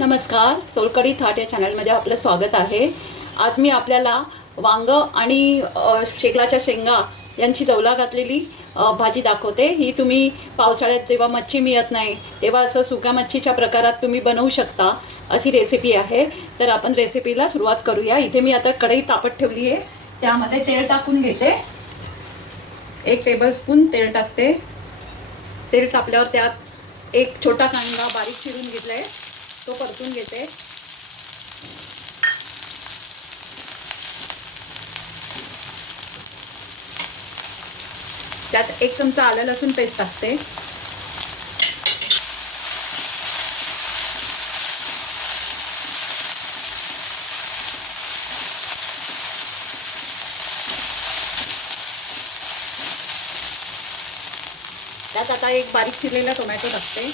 नमस्कार, सोलकढी थाट या चॅनलमध्ये आपलं स्वागत आहे। आज मी आपल्याला वांग आणि शेगलाच्या शेंगा यांची जवला घातलेली भाजी दाखवते। ही तुम्ही पावसाळ्यात जेव्हा मच्छी मिळत नाही तेव्हा असं सुक्या मच्छीच्या प्रकारात तुम्ही बनवू शकता, अशी रेसिपी आहे। तर आपण रेसिपीला सुरुवात करूया। इथे मी आता कढई तापत ठेवली आहे, त्यामध्ये तेल टाकून घेते। 1 टेबलस्पून तेल टाकते। तेल तापल्यावर त्यात एक छोटा कांदा बारीक चिरून घेतलाय, तो परतून घेते। त्यात 1 चमचा आलं लसूण पेस्ट टाकते। त्यात आता एक बारीक चिरलेला टोमॅटो टाकते।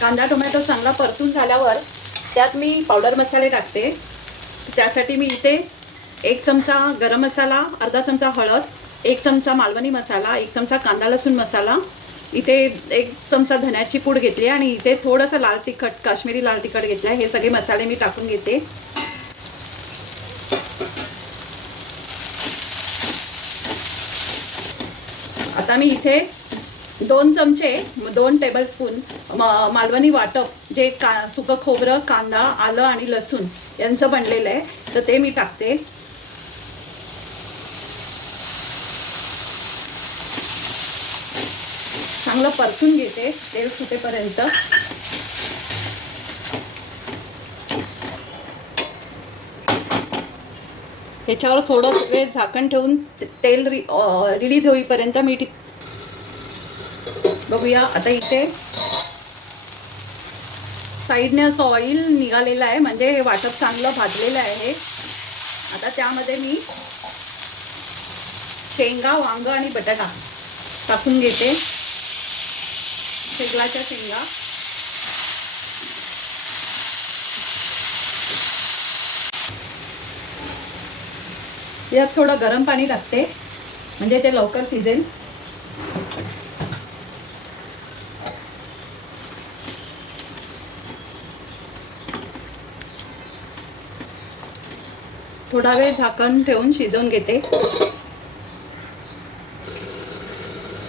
कांदा टोमॅटो चांगला परतून झाल्यावर त्यात मी पावडर मसाले टाकते। त्यासाठी मी इथे 1 चमचा गरम मसाला, अर्धा चमचा हळद, 1 चमचा मालवणी मसाला, 1 चमचा कांदा लसूण मसाला, इथे 1 चमचा धन्याची पूड घेतली आणि इथे थोडंसं लाल तिखट, काश्मीरी लाल तिखट घेतलं। हे सगळे मसाले मी टाकून घेते। आता मी इथे 2 चमचे 2 टेबलस्पून मालवणी वाटप, जे सुकं खोबरं, कांदा, आलं आणि लसूण यांचं बनलेलं आहे, तर ते मी टाकते। चांगलं परतून घेते तेल सुटेपर्यंत। ह्याच्यावर थोडं वेळ झाकण ठेवून तेल रिलीज होईपर्यंत मी बघूया। आता इथे साईडने असं ऑइल निघालेलं आहे, म्हणजे हे वाटप चांगलं भाजलेलं आहे। आता त्यामध्ये मी शेंगा, वांग आणि बटाटा टाकून घेते। शेगलाच्या शेंगा यात थोडं गरम पाणी टाकते, म्हणजे ते लवकर शिजेल। थोडा वेळ झाकण ठेवून शिजवून घेते।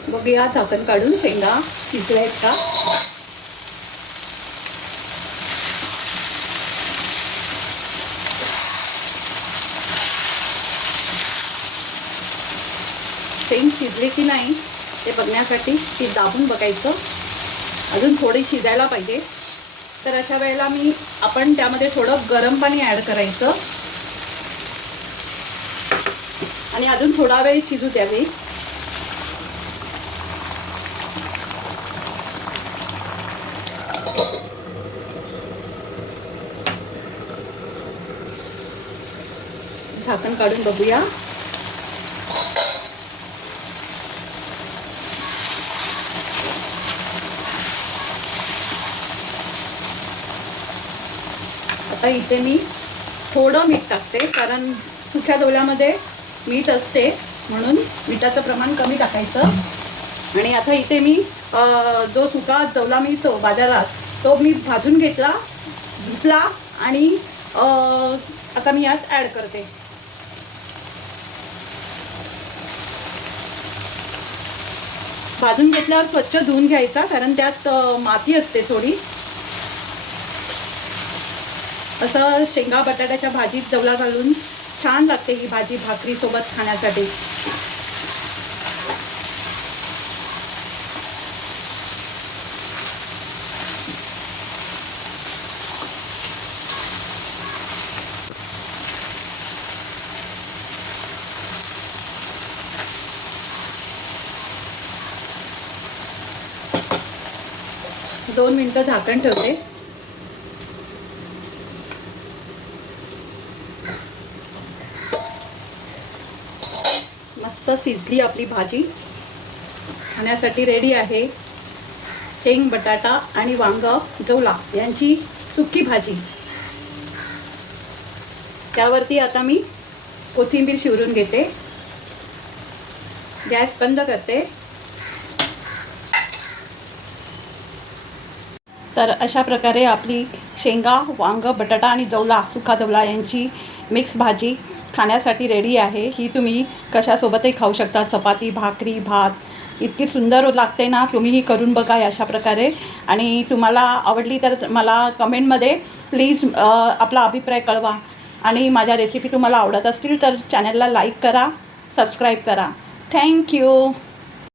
बघूया झाकण काढून शेंगा शिजल्या आहेत का। शेंग शिजली की नाही ते बघण्यासाठी ती दाबून बघायचं, अजून थोडी शिजायला पाहिजे। तर अशा वेळेला आपण त्यामध्ये थोडं गरम पाणी ॲड करायचं आणि अजून थोडा वेळ शिजू द्यावी। झाकण काढून बघूया। आता इथे मी थोडं मीठ टाकते, कारण सुक्या जवल्यामध्ये मीठ असते, म्हणून मिठाचं प्रमाण कमी टाकायचं। आणि आता इथे मी जो सुका जवला मिळतो बाजारात, तो मी भाजून धुतला आणि आता मी यात ॲड करते। भाजून घेतल्यावर स्वच्छ धुवून घ्यायचा, कारण त्यात माती असते थोडी। असं शेंगा बटाट्याच्या भाजीत जवला घालून छान लागते ही भाजी भाकरी सोबत खाण्यासाठी। दोन मिनिटं झाकण ठेवते। मस्त शिजली आपली भाजी, खाण्यासाठी रेडी आहे। शेंग, बटाटा आणि वांग जवला यांची सुकी भाजी। त्यावरती आता मी कोथिंबीर शिवरून घेते। गॅस बंद करते। तर अशा प्रकारे आपली शेंगा, वांगं, बटाटा आणि जवला, सुका जवला यांची मिक्स भाजी खाण्यासाठी रेडी आहे. ही तुम्ही कशासोबतही खाऊ शकता, चपाती, भाकरी, भात. इतकी सुंदर लागते ना, तुम्हीही करून बघा अशा प्रकारे. आणि तुम्हाला आवडली तर मला कमेंटमध्ये प्लीज आपला अभिप्राय कळवा. आणि माझ्या रेसिपी तुम्हाला आवडत असतील तर चॅनलला लाईक करा, सबस्क्राईब करा. थँक्यू.